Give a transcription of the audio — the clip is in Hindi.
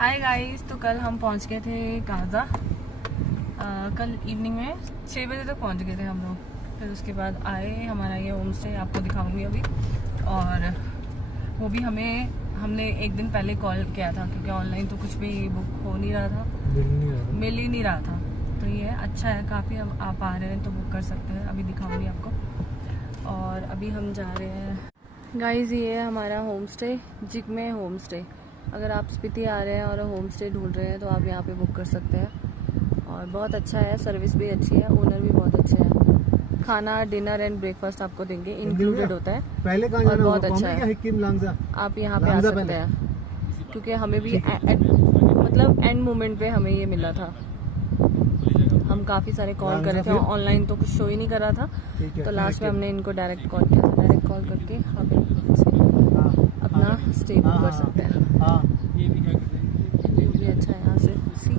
हाय गाइस, तो कल हम पहुंच गए थे काजा। कल इवनिंग में 6 बजे तक पहुंच गए थे हम लोग। फिर उसके बाद आए, हमारा ये होम स्टे आपको दिखाऊंगी अभी। और वो भी हमने एक दिन पहले कॉल किया था क्योंकि ऑनलाइन तो कुछ भी बुक हो नहीं रहा था, मिल ही नहीं रहा था। तो ये अच्छा है काफ़ी, अब आप आ रहे हैं तो बुक कर सकते हैं। अभी दिखाऊंगी आपको। और अभी हम जा रहे हैं गाइस, ये है हमारा home stay, Jigme home stay. अगर आप स्पीति आ रहे हैं और होम स्टे ढूंढ रहे हैं तो आप यहाँ पे बुक कर सकते हैं। और बहुत अच्छा है, सर्विस भी अच्छी है, ओनर भी बहुत अच्छे हैं। खाना, डिनर एंड ब्रेकफास्ट आपको देंगे, इंक्लूडेड होता है। पहले कहाँ और बहुत अच्छा है, आप यहाँ पे आ सकते हैं क्योंकि हमें भी मतलब एंड मोमेंट पे हमें ये मिला था। हम काफ़ी सारे कॉल कर रहे थे, ऑनलाइन तो कुछ शो ही नहीं कर रहा था। तो लास्ट में हमने इनको डायरेक्ट कॉल किया था। डायरेक्ट कॉल करके हम अपना स्टे बुक कर सकते हैं। व्यू भी अच्छा है यहाँ से, सी।